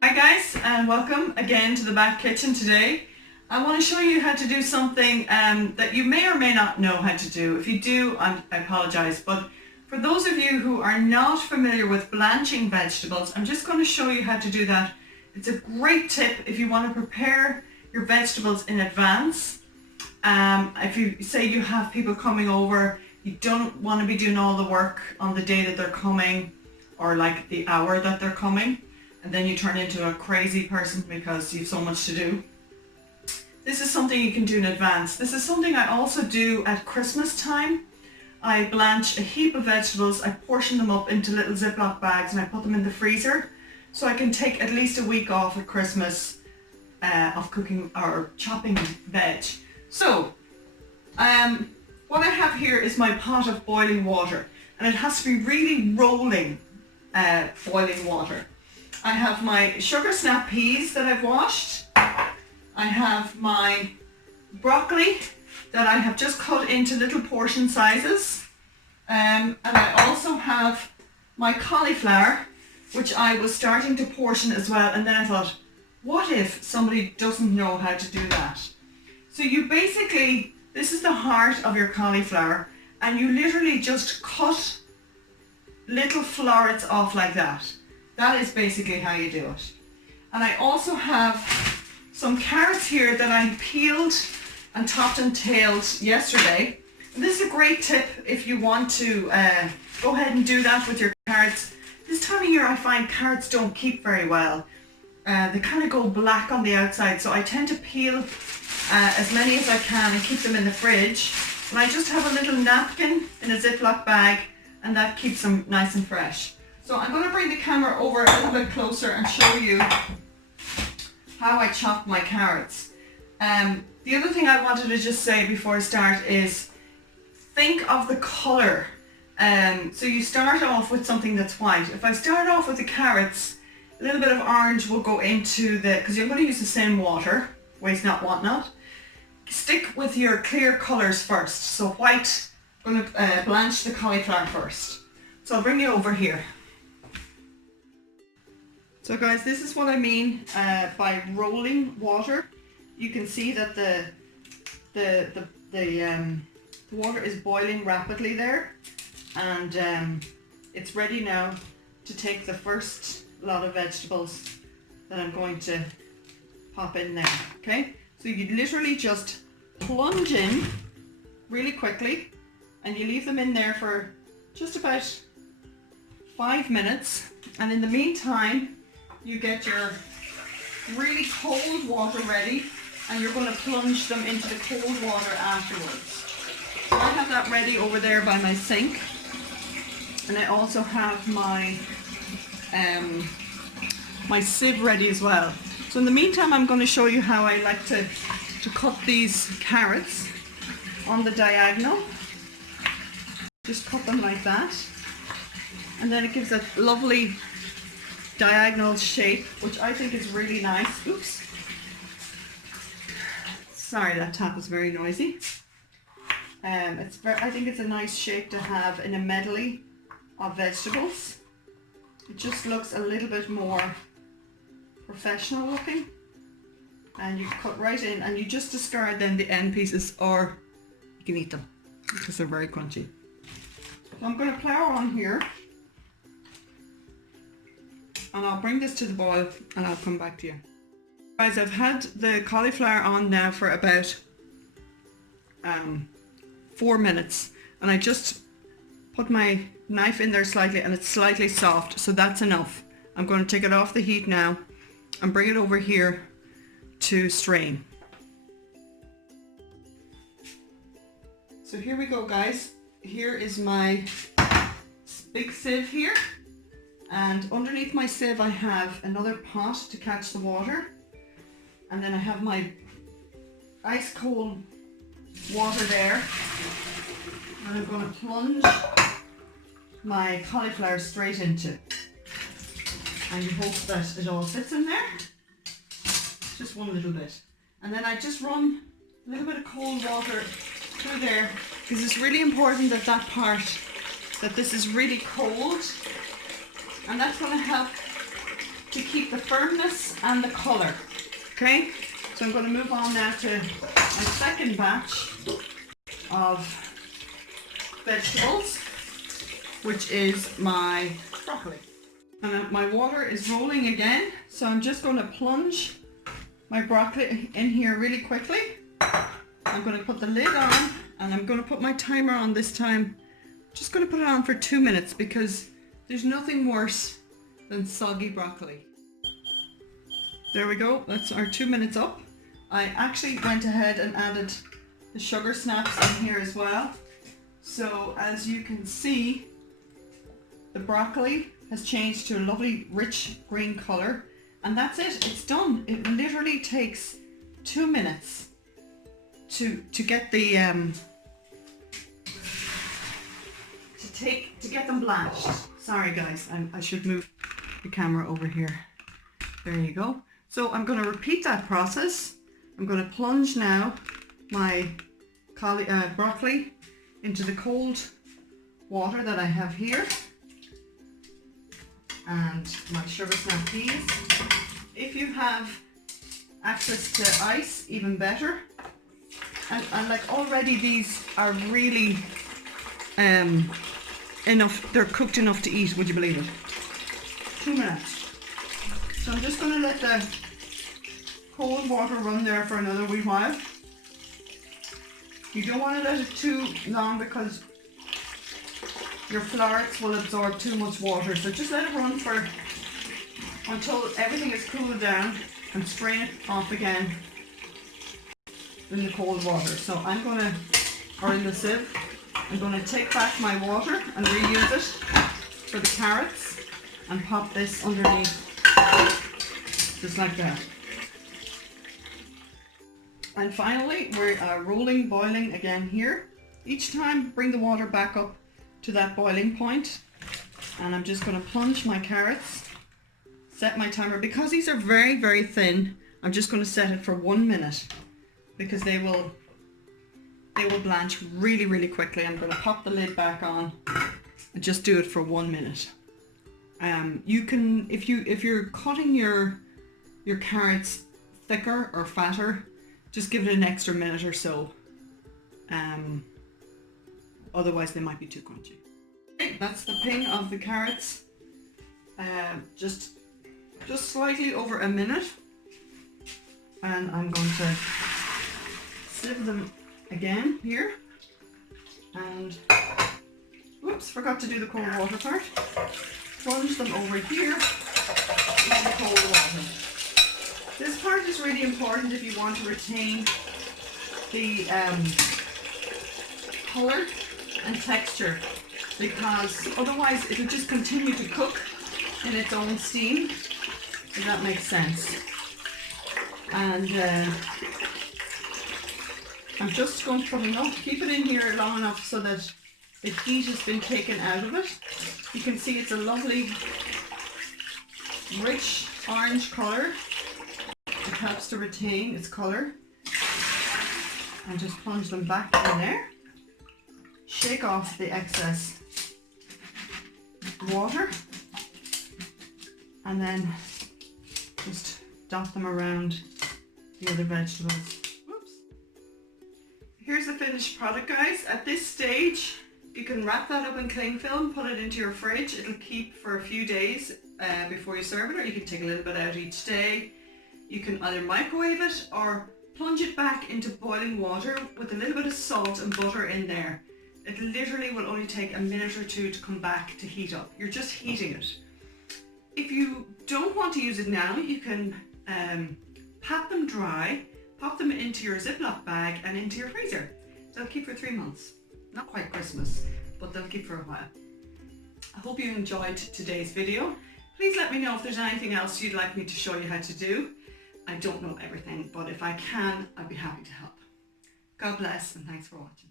Hi guys, and welcome again to the back kitchen. Today I want to show you how to do something that you may or may not know how to do. If you do, I apologize, but for those of you who are not familiar with blanching vegetables, I'm just going to show you how to do that. It's a great tip if you want to prepare your vegetables in advance. If you say you have people coming over, you don't want to be doing all the work on the day that they're coming or like the hour that they're coming, and then you turn into a crazy person because you have so much to do. This is something you can do in advance. This is something I also do at Christmas time. I blanch a heap of vegetables, I portion them up into little Ziploc bags and I put them in the freezer so I can take at least a week off at Christmas of cooking or chopping veg. So what I have here is my pot of boiling water, and it has to be really rolling boiling water. I have my sugar snap peas that I've washed. I have my broccoli that I have just cut into little portion sizes. And I also have my cauliflower, which I was starting to portion as well. And then I thought, what if somebody doesn't know how to do that? So you basically, this is the heart of your cauliflower, and you literally just cut little florets off like that. That is basically how you do it. And I also have some carrots here that I peeled and topped and tailed yesterday. And this is a great tip if you want to go ahead and do that with your carrots. This time of year I find carrots don't keep very well. They kind of go black on the outside, so I tend to peel as many as I can and keep them in the fridge. And I just have a little napkin in a Ziploc bag, and that keeps them nice and fresh. So I'm going to bring the camera over a little bit closer and show you how I chop my carrots. The other thing I wanted to just say before I start is think of the colour. So you start off with something that's white. If I start off with the carrots, a little bit of orange will go into because you're going to use the same water, waste not, want not. Stick with your clear colours first. So white, I'm going to blanch the cauliflower first. So I'll bring you over here. So guys, this is what I mean by rolling water. You can see that the water is boiling rapidly there, and it's ready now to take the first lot of vegetables that I'm going to pop in there. Okay, so you literally just plunge in really quickly, and you leave them in there for just about 5 minutes, and in the meantime you get your really cold water ready, and you're going to plunge them into the cold water afterwards. So I have that ready over there by my sink, and I also have my my sieve ready as well. So in the meantime I'm going to show you how I like to cut these carrots on the diagonal. Just cut them like that, and then it gives a lovely diagonal shape, which I think is really nice. Oops. Sorry, that tap is very noisy. I think it's a nice shape to have in a medley of vegetables. It just looks a little bit more professional looking. And you cut right in, and you just discard then the end pieces, or you can eat them because they're very crunchy. So I'm going to plow on here, and I'll bring this to the boil and I'll come back to you. Guys, I've had the cauliflower on now for about 4 minutes, and I just put my knife in there slightly, and it's slightly soft, so that's enough. I'm going to take it off the heat now and bring it over here to strain. So here we go, guys. Here is my big sieve here, and underneath my sieve I have another pot to catch the water, and then I have my ice cold water there, and I'm going to plunge my cauliflower straight into, and you hope that it all fits in there, just one little bit, and then I just run a little bit of cold water through there, because it's really important that that this is really cold, and that's going to help to keep the firmness and the colour. Okay, so I'm going to move on now to my second batch of vegetables, which is my broccoli. And my water is rolling again, so I'm just going to plunge my broccoli in here really quickly. I'm going to put the lid on, and I'm going to put my timer on this time. Just going to put it on for 2 minutes because there's nothing worse than soggy broccoli. There we go, that's our 2 minutes up. I actually went ahead and added the sugar snaps in here as well. So as you can see, the broccoli has changed to a lovely rich green colour, and that's it, it's done. It literally takes 2 minutes to get the to get them blanched. Sorry guys, I should move the camera over here. There you go. So I'm going to repeat that process. I'm going to plunge now my broccoli into the cold water that I have here, and my sugar snap peas. If you have access to ice, even better. And like already these are really enough, they're cooked enough to eat, would you believe it? 2 minutes. So I'm just going to let the cold water run there for another wee while. You don't want to let it too long because your florets will absorb too much water, so just let it run for until everything is cooled down and strain it off again in the cold water. So I'm going to, or in the sieve, I'm going to take back my water and reuse it for the carrots and pop this underneath just like that. And finally, we're rolling, boiling again here. Each time bring the water back up to that boiling point, and I'm just going to plunge my carrots, set my timer. Because these are very, very thin, I'm just going to set it for 1 minute because they will blanch really, really quickly. I'm going to pop the lid back on and just do it for 1 minute. You can, if you're cutting your carrots thicker or fatter, just give it an extra minute or so. Otherwise they might be too crunchy. Okay, that's the ping of the carrots. Just slightly over a minute, and I'm going to sieve them again here, and whoops, forgot to do the cold water part. Plunge them over here into the cold water. This part is really important if you want to retain the colour and texture, because otherwise it'll just continue to cook in its own steam, if that makes sense. And I'm just going to put enough, keep it in here long enough so that the heat has been taken out of it. You can see it's a lovely rich orange colour. It helps to retain its colour. And just plunge them back in there. Shake off the excess water, and then just dot them around the other vegetables. Whoops. Here's the finished product, guys. At this stage, you can wrap that up in cling film, put it into your fridge. It'll keep for a few days before you serve it, or you can take a little bit out each day. You can either microwave it or plunge it back into boiling water with a little bit of salt and butter in there. It literally will only take a minute or two to come back to heat up. You're just heating it. If you don't want to use it now, you can pat them dry, pop them into your Ziploc bag and into your freezer. They'll keep for 3 months. Not quite Christmas, but they'll keep for a while. I hope you enjoyed today's video. Please let me know if there's anything else you'd like me to show you how to do. I don't know everything, but if I can, I'd be happy to help. God bless, and thanks for watching.